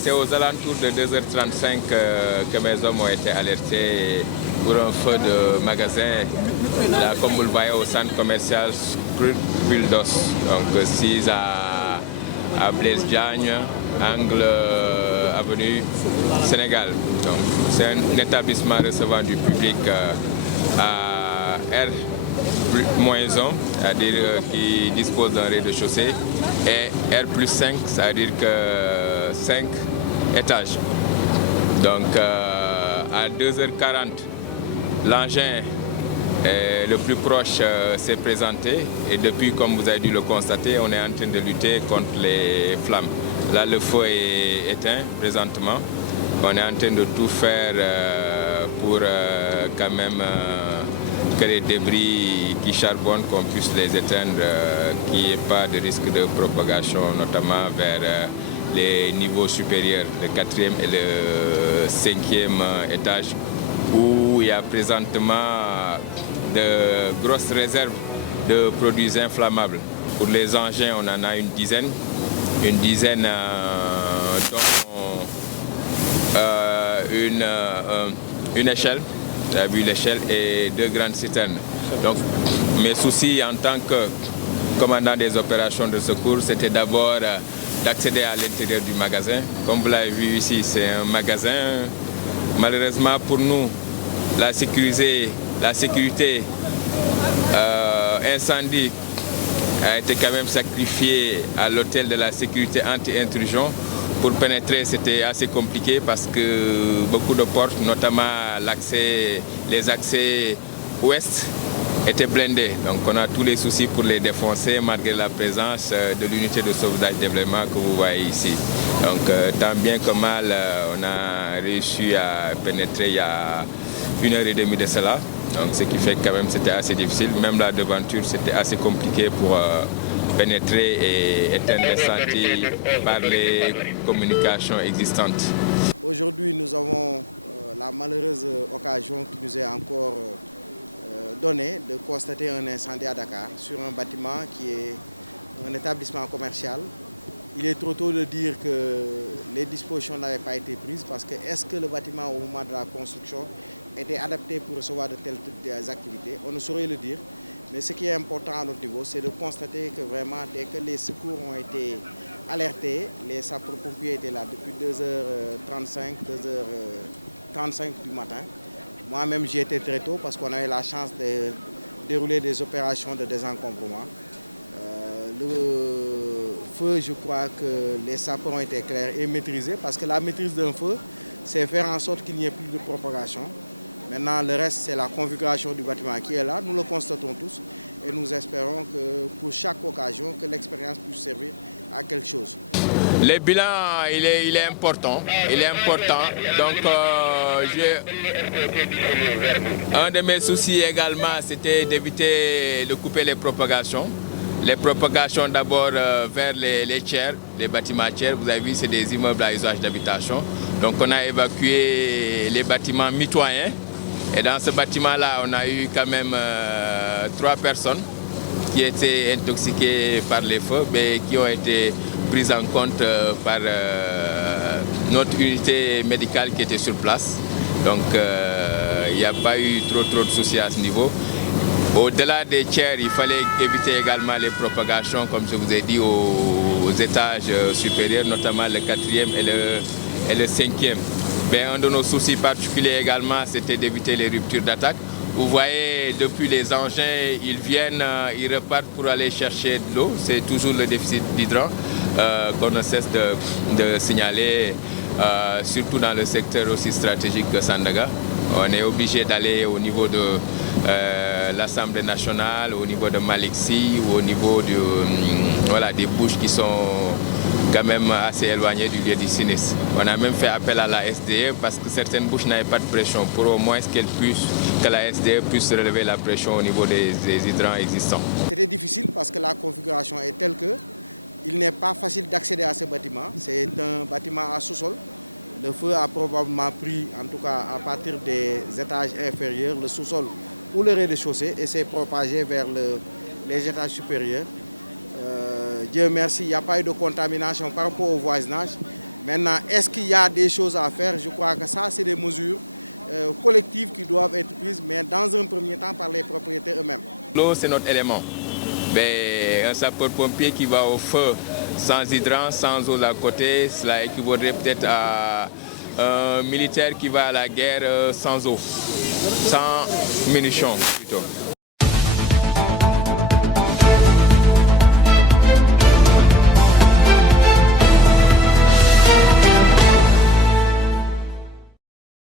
C'est aux alentours de 2h35 que mes hommes ont été alertés pour un feu de magasin, là, comme vous le voyez, au centre commercial Buldos, donc 6 à Blaise Diagne, angle avenue Sénégal. C'est un établissement recevant du public à R+1, c'est-à-dire qui dispose d'un rez-de-chaussée, et R+5, c'est-à-dire que 5 étages. Donc à 2h40, l'engin le plus proche s'est présenté et depuis, comme vous avez dû le constater, on est en train de lutter contre les flammes. Là, le feu est éteint présentement. On est en train de tout faire pour quand même que les débris qui charbonnent, qu'on puisse les éteindre, qu'il n'y ait pas de risque de propagation, notamment vers les niveaux supérieurs, le 4e et le 5e étage, où il y a présentement de grosses réserves de produits inflammables. Pour les engins, on en a une dizaine dont une échelle, vous avez vu l'échelle, et 2 grandes citernes. Donc mes soucis en tant que commandant des opérations de secours, c'était d'abord d'accéder à l'intérieur du magasin. Comme vous l'avez vu ici, c'est un magasin. Malheureusement pour nous, la sécurité incendie a été quand même sacrifiée à l'hôtel de la sécurité anti-intrusion. Pour pénétrer, c'était assez compliqué parce que beaucoup de portes, notamment les accès ouest, étaient blindés. Donc on a tous les soucis pour les défoncer malgré la présence de l'unité de sauvetage développement que vous voyez ici. Donc tant bien que mal, on a réussi à pénétrer il y a 1h30 de cela. Donc ce qui fait que quand même c'était assez difficile. Même la devanture, c'était assez compliqué pour pénétrer et éteindre l'incendie par les communications existantes. Le bilan, il est important. Donc, un de mes soucis également, c'était d'éviter de couper les propagations. Les propagations d'abord vers les tiers, les bâtiments tiers. Vous avez vu, c'est des immeubles à usage d'habitation. Donc, on a évacué les bâtiments mitoyens. Et dans ce bâtiment-là, on a eu quand même 3 personnes qui étaient intoxiquées par les feux, mais qui ont été prises en compte par notre unité médicale qui était sur place. Donc il n'y a pas eu trop de soucis à ce niveau. Au-delà des tiers, il fallait éviter également les propagations, comme je vous ai dit, au aux étages supérieurs, notamment le 4e et le 5e. Ben, un de nos soucis particuliers également, c'était d'éviter les ruptures d'attaque. Vous voyez, depuis les engins, ils viennent, ils repartent pour aller chercher de l'eau. C'est toujours le déficit d'hydrant qu'on ne cesse de signaler, surtout dans le secteur aussi stratégique que Sandaga. On est obligé d'aller au niveau de l'Assemblée nationale, au niveau de Malixi ou au niveau voilà, des bouches qui sont quand même assez éloignées du lieu du sinistre. On a même fait appel à la SDE parce que certaines bouches n'avaient pas de pression pour au moins que la SDE puisse relever la pression au niveau des hydrants existants. L'eau, c'est notre élément. Un sapeur-pompier qui va au feu sans hydrant, sans eau à côté, cela équivaudrait peut-être à un militaire qui va à la guerre sans eau, sans munitions plutôt.